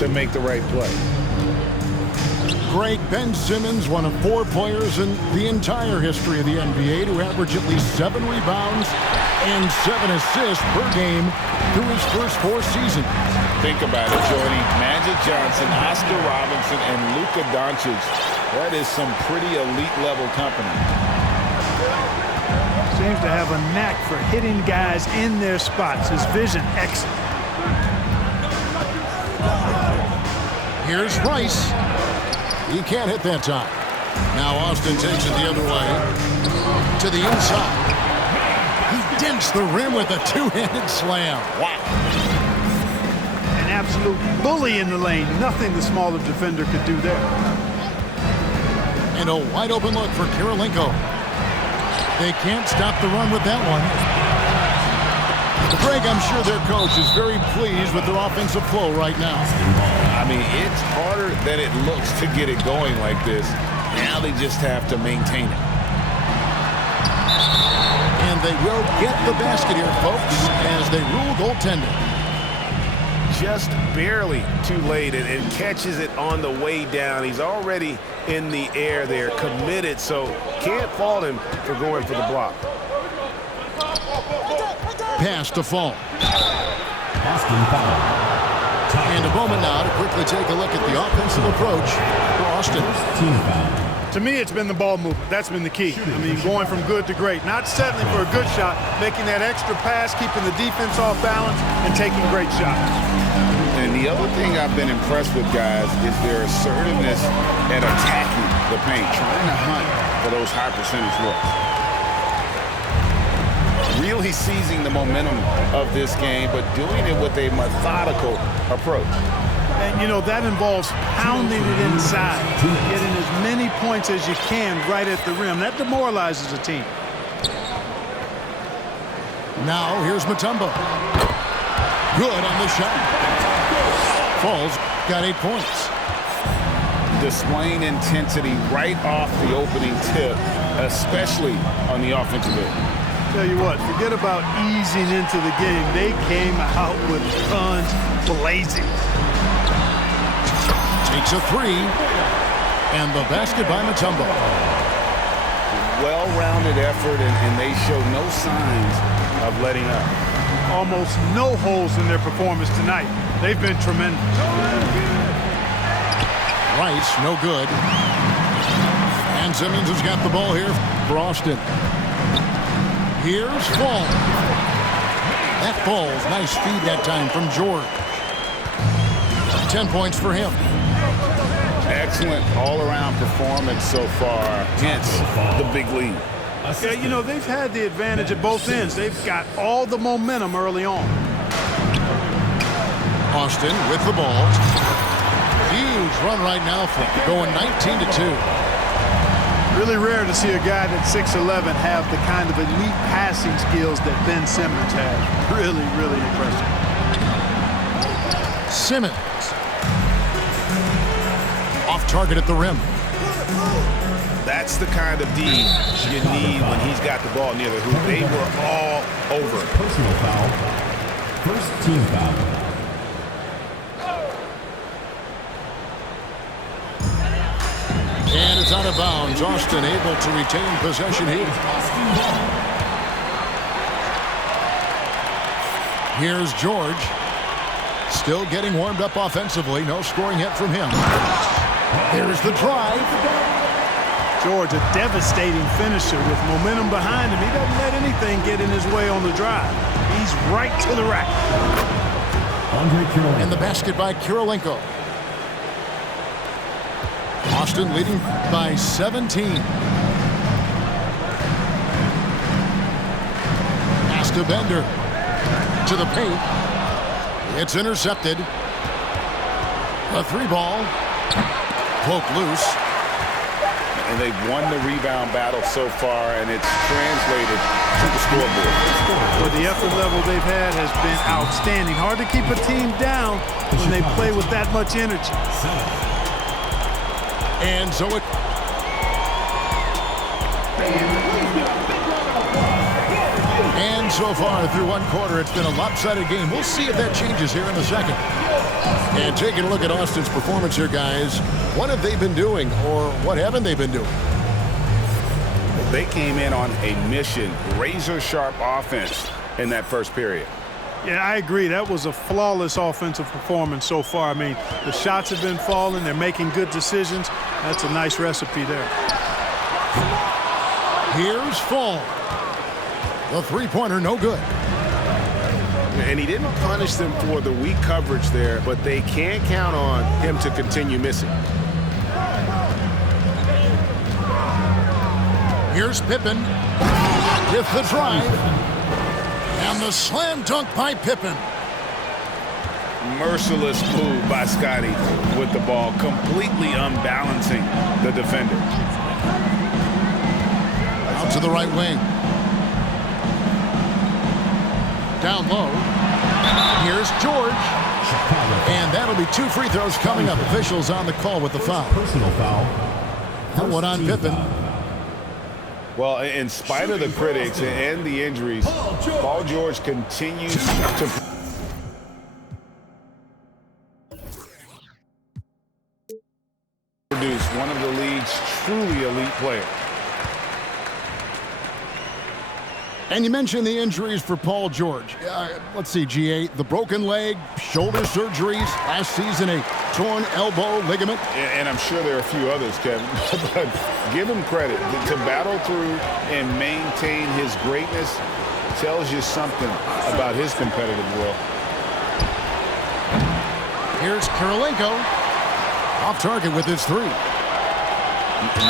to make the right play. Greg, Ben Simmons, one of 4 players in the entire history of the NBA to average at least 7 rebounds and 7 assists per game through his first 4 seasons. Think about it, Jordy. Magic Johnson, Oscar Robertson, and Luka Doncic. That is some pretty elite-level company. Seems to have a knack for hitting guys in their spots. His vision, excellent. Here's Rice. He can't hit that time. Now Austin takes it the other way. To the inside. He dents the rim with a 2-handed slam. Wow. An absolute bully in the lane. Nothing the smaller defender could do there. And a wide open look for Kirilenko. They can't stop the run with that one. Greg, I'm sure their coach is very pleased with their offensive flow right now. I mean, it's harder than it looks to get it going like this. Now they just have to maintain it. And they will get the basket here, folks, as they rule goaltending. Just barely too late, and catches it on the way down. He's already in the air there, committed, so can't fault him for going for the block. Pass to Fall. And a moment now to quickly take a look at the offensive approach for Austin. To me, it's been the ball movement. That's been the key. I mean, going from good to great. Not settling for a good shot, making that extra pass, keeping the defense off balance, and taking great shots. And the other thing I've been impressed with, guys, is their assertiveness at attacking the paint, trying to hunt for those high percentage looks. Really seizing the momentum of this game, but doing it with a methodical approach. And, you know, that involves pounding it inside, getting as many points as you can right at the rim. That demoralizes a team. Now, here's Mutombo. Good on the shot. Falls got 8 points. Displaying intensity right off the opening tip, especially on the offensive end. Tell you what, forget about easing into the game. They came out with guns blazing. Takes a 3. And the basket by Mutombo. Well-rounded effort, and they show no signs of letting up. Almost no holes in their performance tonight. They've been tremendous. Rice, no good. And Simmons has got the ball here for Austin. Here's Fall. That Falls. Nice feed that time from George. 10 points for him. Excellent all-around performance so far, hence the big lead. Yeah, you know, they've had the advantage at both ends. They've got all the momentum early on. Austin with the ball. Huge run right now for going 19-2. Really rare to see a guy that's 6'11" have the kind of elite passing skills that Ben Simmons has. Really, really impressive. Simmons. Off target at the rim. That's the kind of D you need when he's got the ball near the hoop. They were all over. Personal foul. First team foul. And it's out of bounds. Austin able to retain possession here. Here's George. Still getting warmed up offensively. No scoring yet from him. Here's the drive. George, a devastating finisher with momentum behind him. He doesn't let anything get in his way on the drive. He's right to the rack. And the basket by Kirilenko. Austin leading by 17. Pass to Bender. To the paint. It's intercepted. A 3-ball. Poke loose. And they've won the rebound battle so far, and it's translated to the scoreboard. Well, the effort level they've had has been outstanding. Hard to keep a team down when they play with that much energy. And so it... And so far through one quarter, it's been a lopsided game. We'll see if that changes here in the second. And taking a look at Austin's performance here, guys, what have they been doing, or what haven't they been doing? They came in on a mission, razor-sharp offense in that first period. Yeah, I agree. That was a flawless offensive performance so far. I mean, the shots have been falling. They're making good decisions. That's a nice recipe there. Here's Fall. The three-pointer, no good. And he didn't punish them for the weak coverage there, but they can't count on him to continue missing. Here's Pippen with the drive. And the slam dunk by Pippen. Merciless move by Scotty with the ball, completely unbalancing the defender. Out to the right wing. Down low. Here's George. And that'll be 2 free throws coming up. Officials on the call with the foul. Personal foul. That one on Pippen. Well, in spite of the critics and the injuries, Paul George continues to produce one of the league's truly elite players. And you mentioned the injuries for Paul George. Let's see, GA, the broken leg, shoulder surgeries, last season a torn elbow ligament. And I'm sure there are a few others, Kevin, but give him credit. To battle through and maintain his greatness tells you something about his competitive will. Here's Kirilenko. Off target with his three.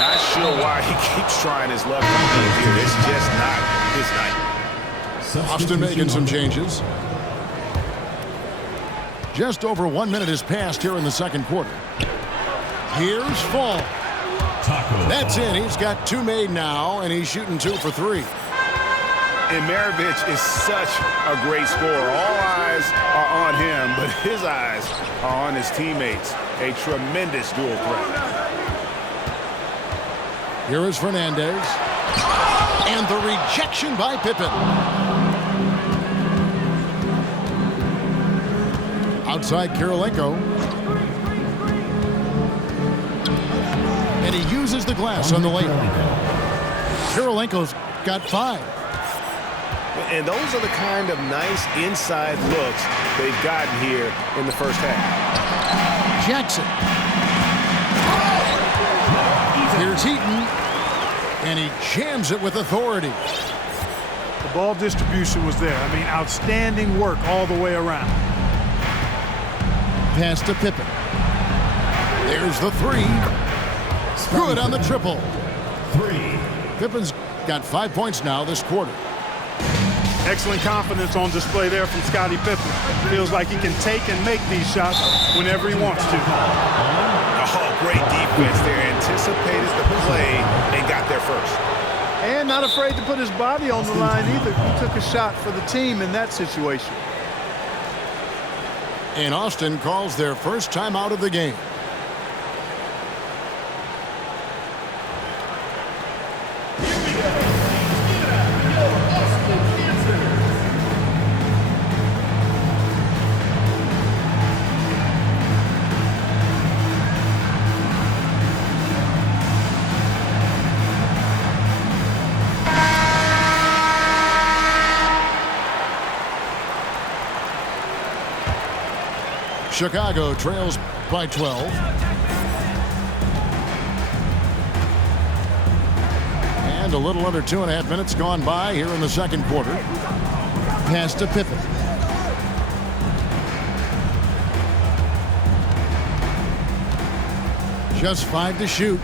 Not sure why he keeps trying his luck here. It's just not his night. Austin making some changes. Just over 1 minute has passed here in the second quarter. Here's Fall. That's in. He's got 2 made now, and he's shooting 2 for 3. And Maravich is such a great scorer. All eyes are on him, but his eyes are on his teammates. A tremendous dual threat. Here is Fernandez. And the rejection by Pippen. Outside Kirilenko. And he uses the glass on the lane. Kirilenko's got 5. And those are the kind of nice inside looks they've gotten here in the first half. Jackson. Here's Heaton. And he jams it with authority. The ball distribution was there. I mean, outstanding work all the way around. Pass to Pippen. There's the 3. Good on the triple. 3. Pippen's got 5 points now this quarter. Excellent confidence on display there from Scottie Pippen. Feels like he can take and make these shots whenever he wants to. Oh, great defense there. Anticipated the play and got there first. And not afraid to put his body on the line either. He took a shot for the team in that situation. And Austin calls their first time out of the game. Chicago trails by 12. And a little under 2.5 minutes gone by here in the second quarter. Pass to Pippen. Just 5 to shoot.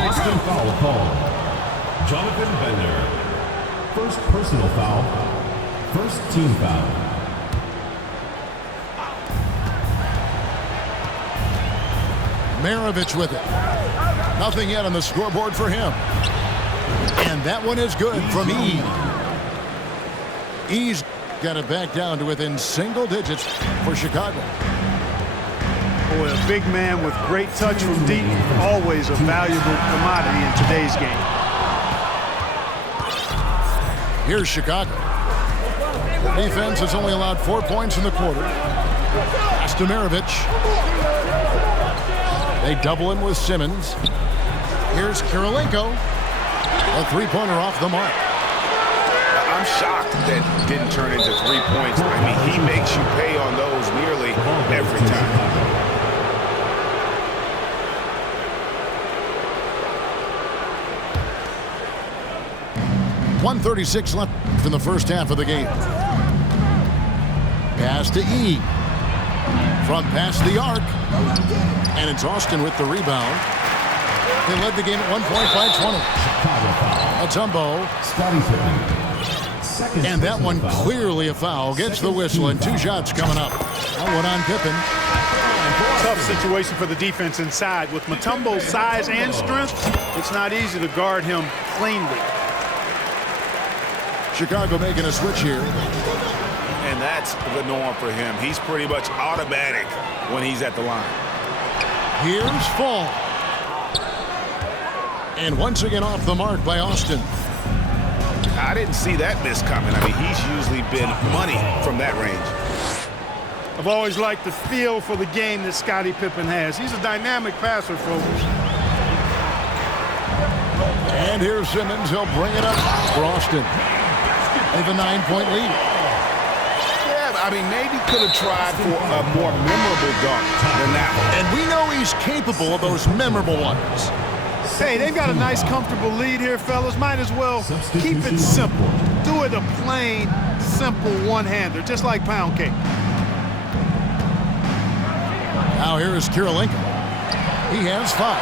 Austin foul call. Jonathan Bender. First personal foul. First team foul. Maravich with it. Nothing yet on the scoreboard for him. And that one is good from E. E's got it back down to within single digits for Chicago. Boy, a big man with great touch from deep. Always a valuable commodity in today's game. Here's Chicago. Defense has only allowed 4 points in the quarter. Pass to Maravich. They double him with Simmons. Here's Kirilenko. A three-pointer off the mark. I'm shocked that didn't turn into 3 points. I mean, he makes you pay on those nearly every time. 1:36 left in the first half of the game. Pass to E. Front pass to the arc. And it's Austin with the rebound. They led the game at one point by 20. Mutombo. And that one clearly a foul. Gets the whistle and 2 shots coming up. That one on Pippen. Tough situation for the defense inside. With Mutombo's size and strength, it's not easy to guard him cleanly. Chicago making a switch here. And that's the norm for him. He's pretty much automatic when he's at the line. Here's Fall. And once again off the mark by Austin. I didn't see that miss coming. I mean, he's usually been money from that range. I've always liked the feel for the game that Scottie Pippen has. He's a dynamic passer, folks. And here's Simmons. He'll bring it up for Austin. They have a 9-point lead. Yeah, I mean, maybe could have tried for a more memorable dunk than that one. And we know he's capable of those memorable ones. Hey, they've got a nice, comfortable lead here, fellas. Might as well keep it simple. Do it a plain, simple one-hander, just like pound cake. Now here is Kirilenko. He has 5.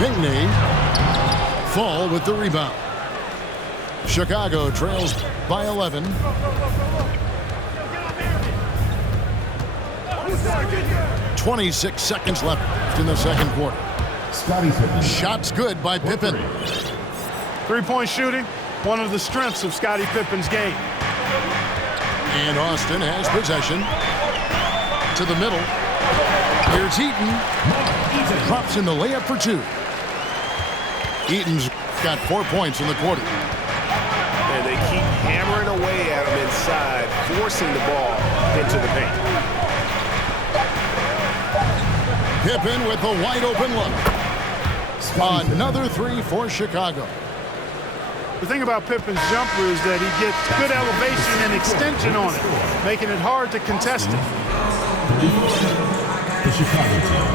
Pinckney. Fall with the rebound. Chicago trails by 11. .26 seconds left in the second quarter. Shots good by Pippen. Three-point shooting, one of the strengths of Scottie Pippen's game. And Austin has possession. To the middle. Here's Eaton. Drops in the layup for 2. Eaton's got 4 points in the quarter. And they keep hammering away at him inside, forcing the ball into the paint. Pippen with a wide-open look. Another 3 for Chicago. The thing about Pippen's jumper is that he gets good elevation and extension on it, making it hard to contest it. The Chicago team.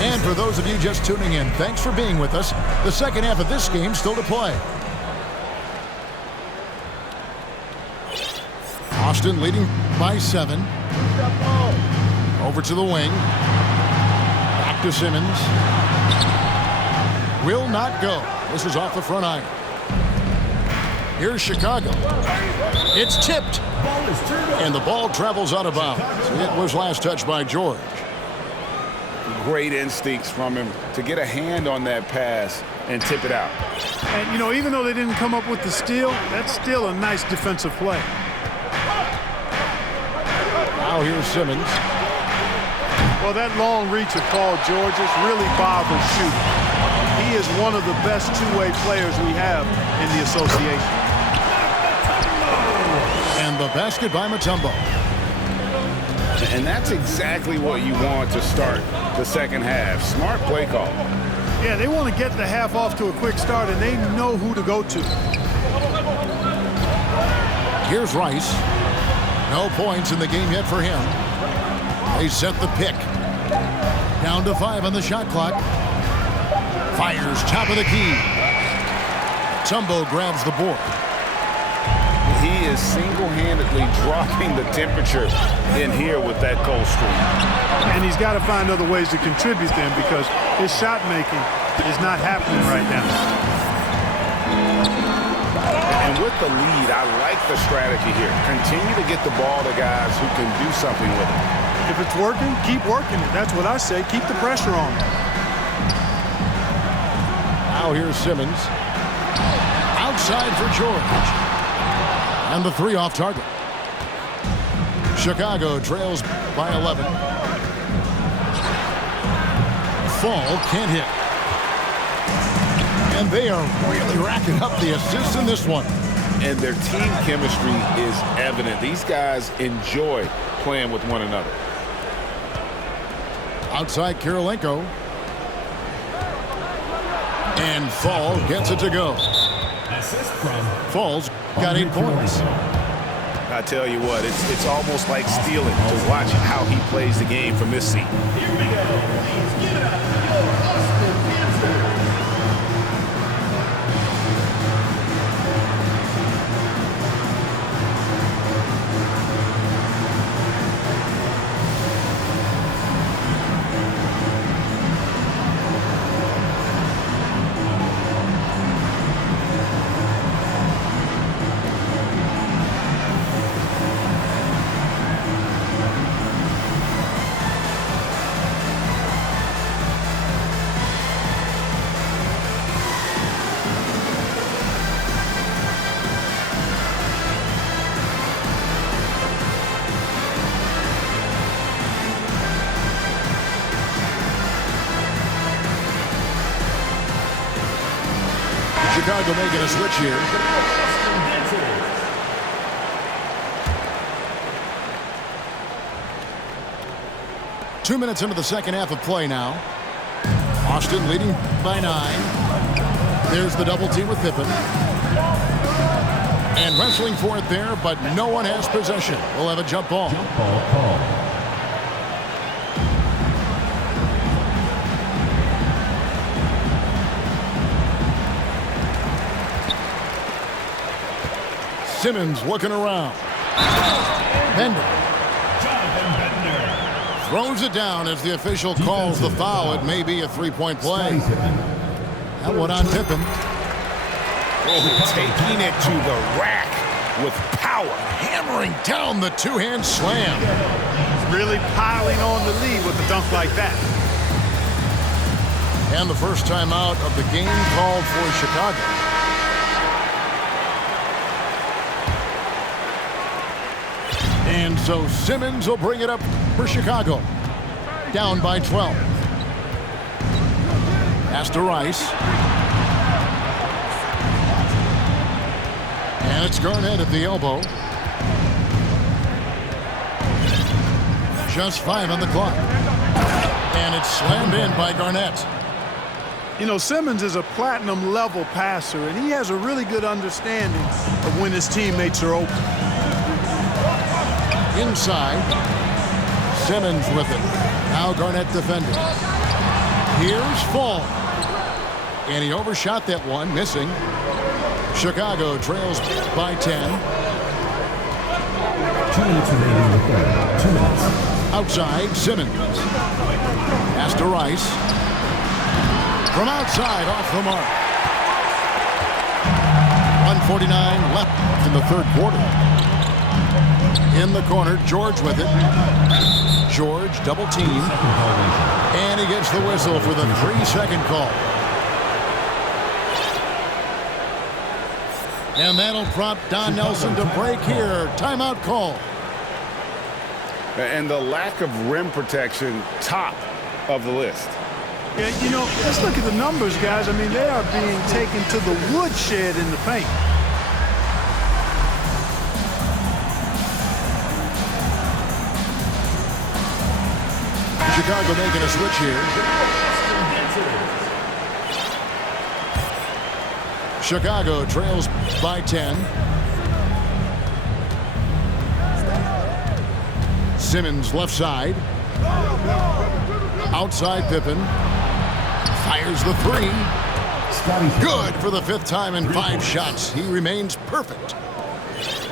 And for those of you just tuning in, thanks for being with us. The second half of this game still to play. Austin leading by 7. Over to the wing. Back to Simmons. Will not go. This is off the front iron. Here's Chicago. It's tipped. And the ball travels out of bounds. It was last touched by George. Great instincts from him to get a hand on that pass and tip it out. And, you know, even though they didn't come up with the steal, that's still a nice defensive play. Now here's Simmons. Well, that long reach of Paul George's really bothers shooting. He is one of the best two-way players we have in the association. And the basket by Mutombo. And that's exactly what you want to start the second half. Smart play call. Yeah, they want to get the half off to a quick start, and they know who to go to. Here's Rice. No points in the game yet for him. They set the pick. Down to 5 on the shot clock. Fires top of the key. Mutombo grabs the board. He is single-handedly dropping the temperature in here with that cold streak. And he's got to find other ways to contribute them because his shot making is not happening right now. And with the lead, I like the strategy here. Continue to get the ball to guys who can do something with it. If it's working, keep working it. That's what I say. Keep the pressure on. Now here's Simmons. Outside for George. And the 3 off target. Chicago trails by 11. Fall can't hit. And they are really racking up the assists in this one. And their team chemistry is evident. These guys enjoy playing with one another. Outside Kirilenko. And Fall gets it to go. Assist from Fall's got 8 points. I tell you what, it's almost like stealing to watch how he plays the game from this seat. Here we go. Please give it up for Austin Hanson. Chicago making a switch here. 2 minutes into the second half of play now. Austin leading by 9. There's the double team with Pippen. And wrestling for it there, but no one has possession. We'll have a jump ball. Jump ball call. Simmons looking around. Bender throws it down as the official calls the foul. It may be a three-point play. That one on Pippen. Oh, taking it to the rack with power. Hammering down the two-hand slam. Really piling on the lead with a dunk like that. And the first timeout of the game called for Chicago. And so Simmons will bring it up for Chicago. Down by 12. Pass to Rice. And it's Garnett at the elbow. Just 5 on the clock. And it's slammed in by Garnett. You know, Simmons is a platinum-level passer, and he has a really good understanding of when his teammates are open. Inside. Simmons with it. Now Garnett defending. Here's Fall. And he overshot that one, missing. Chicago trails by 10. 2 minutes remaining in the third. 2 minutes. Outside, Simmons. Pass to Rice. From outside, off the mark. 1:49 left in the third quarter. In the corner, George with it. George double team. And he gets the whistle for the 3-second call. And that'll prompt Don Nelson to break here. Timeout call. And the lack of rim protection, top of the list. Yeah, you know, let's look at the numbers, guys. I mean, they are being taken to the woodshed in the paint. Chicago making a switch here. Chicago trails by 10. Simmons left side. Outside Pippen. Fires the 3. Good for the 5th time in 5 shots. He remains perfect.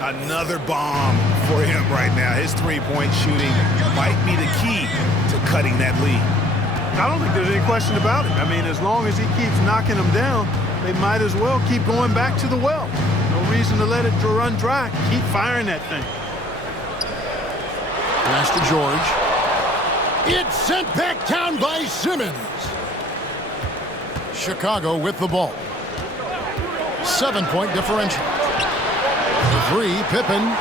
Another bomb for him right now. His three-point shooting might be the key to cutting that lead. I don't think there's any question about it. I mean, as long as he keeps knocking them down, they might as well keep going back to the well. No reason to let it run dry. Keep firing that thing. Pass to George. It's sent back down by Simmons. Chicago with the ball. 7-point differential. The 3, Pippen.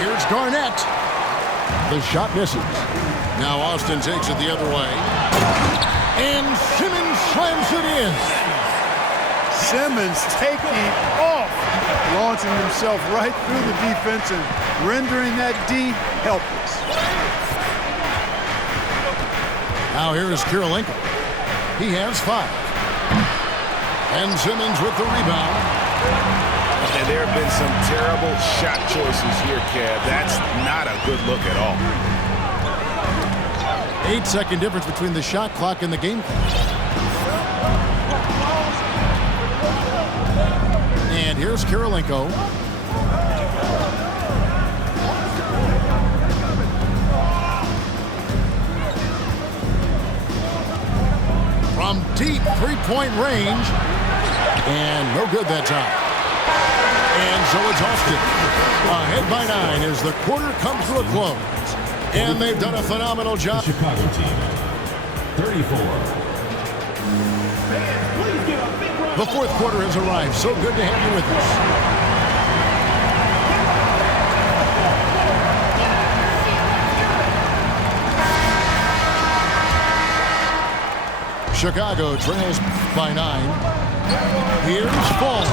Here's Garnett. The shot misses. Now Austin takes it the other way. And Simmons slams it in. Simmons taking off, launching himself right through the defense and rendering that D helpless. Now here is Kirilenko. He has 5. And Simmons with the rebound. And there have been some terrible shot choices here, Kev. That's not a good look at all. 8-second difference between the shot clock and the game clock. And here's Kirilenko. From deep three-point range. And no good that time. And so it's Austin. Ahead by 9 as the quarter comes to a close. And they've done a phenomenal job. Chicago team, 34. The fourth quarter has arrived. So good to have you with us. Chicago trails by 9. Here's Fall.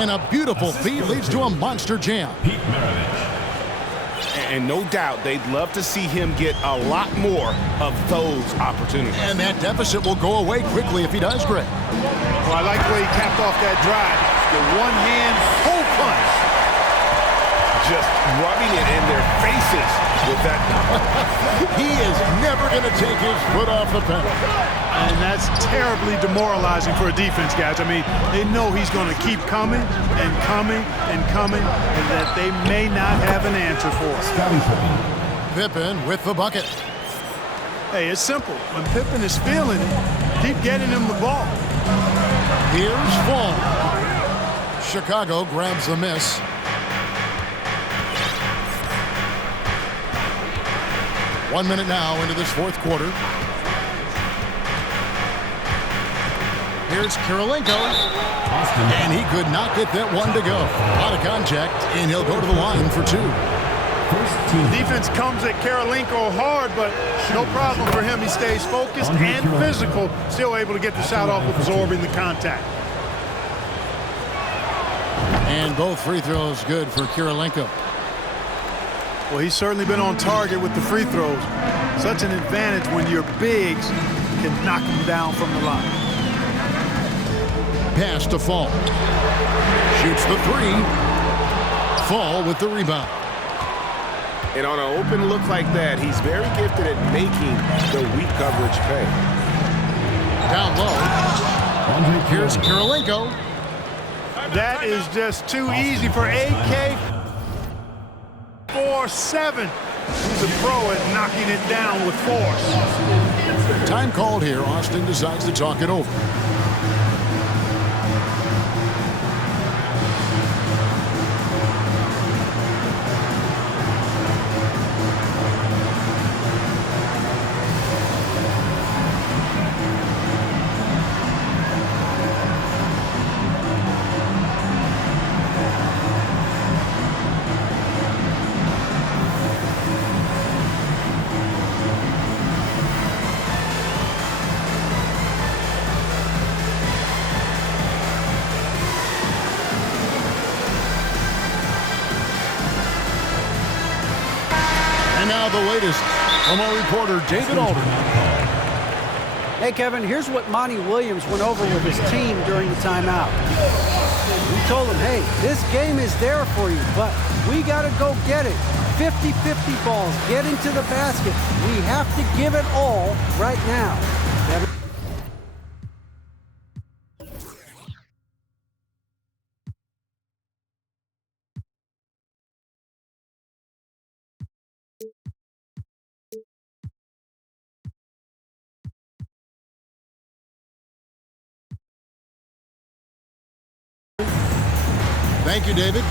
And a beautiful feed leads to a monster jam. Pete Maravich. And no doubt they'd love to see him get a lot more of those opportunities. And that deficit will go away quickly if he does, Greg. Well, I like the way he capped off that drive. The one-hand hole punch. Just rubbing it in their faces with that. He is never going to take his foot off the pedal. And that's terribly demoralizing for a defense, guys. I mean, they know he's going to keep coming and coming and coming, and that they may not have an answer for us. Pippen with the bucket. Hey, it's simple. When Pippen is feeling it, keep getting him the ball. Here's Fall. Chicago grabs the miss. One minute now into this fourth quarter. Here's Kirilenko. And he could not get that one to go. A lot of contact, and he'll go to the line for 2. Defense comes at Kirilenko hard, but no problem for him. He stays focused and physical, still able to get the shot off, absorbing the contact. And both free throws good for Kirilenko. Well, he's certainly been on target with the free throws. Such an advantage when your bigs can knock him down from the line. Pass to Fall. Shoots the 3. Fall with the rebound. And on an open look like that, he's very gifted at making the weak coverage pay. Down low. Here's Kirilenko. That is just too easy for AK. 4-7. He's a pro at knocking it down with force. Time called here. Austin decides to talk it over. The latest from our reporter, David Alden. Hey, Kevin, here's what Monty Williams went over with his team during the timeout. We told him, hey, this game is there for you, but we got to go get it. 50-50 balls, get into the basket. We have to give it all right now. Kevin? Thank you, David.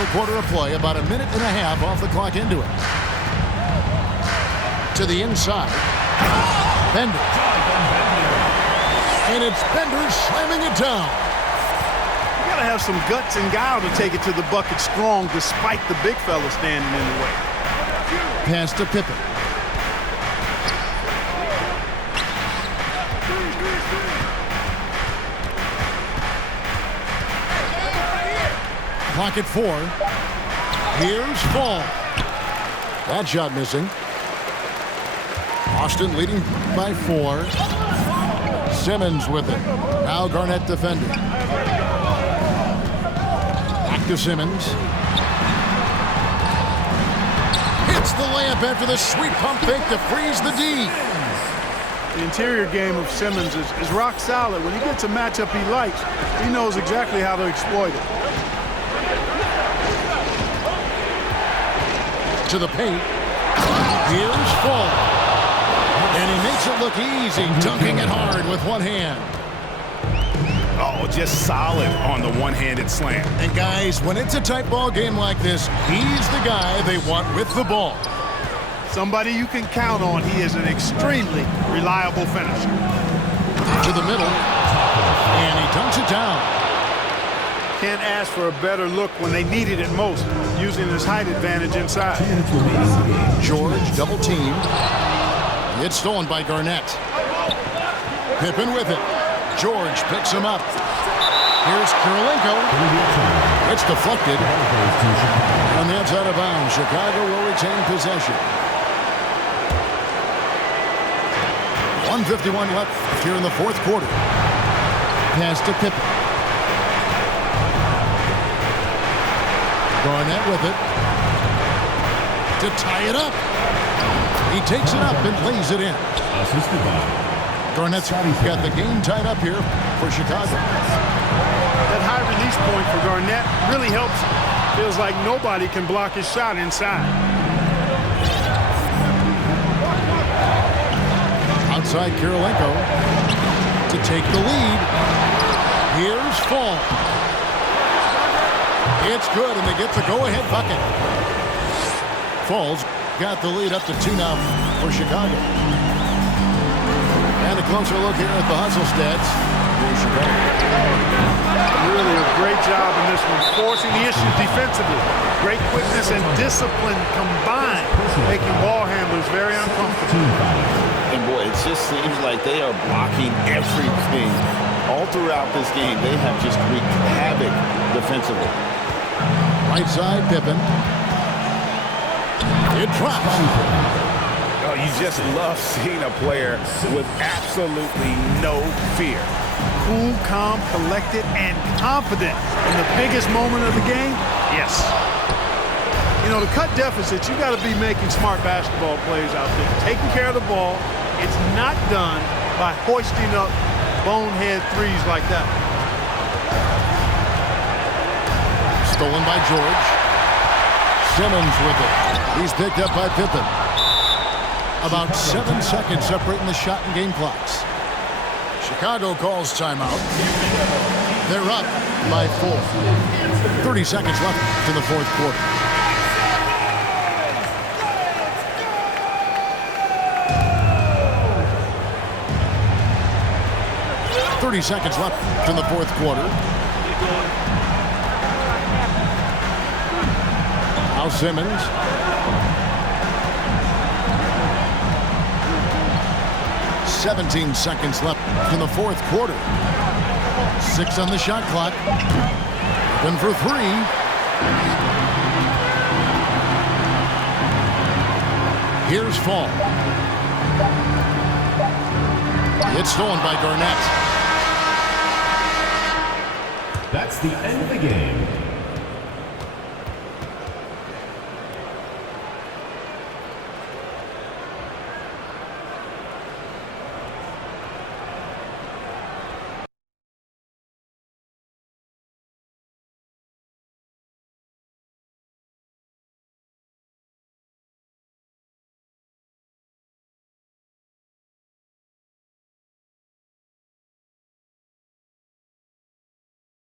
Final quarter of play, about a minute and a half off the clock into it. To the inside. Bender. And it's Bender slamming it down. You got to have some guts and guile to take it to the bucket strong despite the big fella standing in the way. Pass to Pippen. Clock at 4. Here's Fall. That shot missing. Austin leading by 4. Simmons with it. Now Garnett defending. Back to Simmons. Hits the layup after the sweet pump fake to freeze the D. The interior game of Simmons is rock solid. When he gets a matchup he likes, he knows exactly how to exploit it. To the paint. Here's Fall. And he makes it look easy, dunking it hard with one hand. Oh, just solid on the one-handed slam. And guys, when it's a tight ball game like this, he's the guy they want with the ball. Somebody you can count on. He is an extremely reliable finisher. To the middle. And he dunks it down. Can't ask for a better look when they needed it most, using his height advantage inside. George double teamed. It's stolen by Garnett. Pippen with it. George picks him up. Here's Kirilenko. It's deflected. On the outside of bounds, Chicago will retain possession. 1:51 left here in the fourth quarter. Pass to Pippen. Garnett with it. To tie it up. He takes it up and lays it in. Garnett's got the game tied up here for Chicago. That high release point for Garnett really helps. Feels like nobody can block his shot inside. Outside Kirilenko to take the lead. Here's Fall. It's good, and they get the go-ahead bucket. Falls got the lead up to 2 now for Chicago. And a closer look here at the hustle stats for Chicago. Really a great job in this one, forcing the issue defensively. Great quickness and discipline combined, making ball handlers very uncomfortable. And boy, it just seems like they are blocking everything. All throughout this game, they have just wreaked havoc defensively. Right side, Pippen. It drops. Oh, you just love seeing a player with absolutely no fear. Cool, calm, collected, and confident in the biggest moment of the game? Yes. You know, to cut deficits, you got to be making smart basketball plays out there. Taking care of the ball. It's not done by hoisting up bonehead threes like that. Stolen by George. Simmons with it. He's picked up by Pippen. About 7 seconds separating the shot and game clocks. Chicago calls timeout. They're up by 4. 30 seconds left in the fourth quarter. Seconds left in the fourth quarter. Now Simmons. "17 seconds left in the fourth quarter. 6 on the shot clock. Open for 3. Here's Fall. It's stolen by Garnett. That's the end of the game.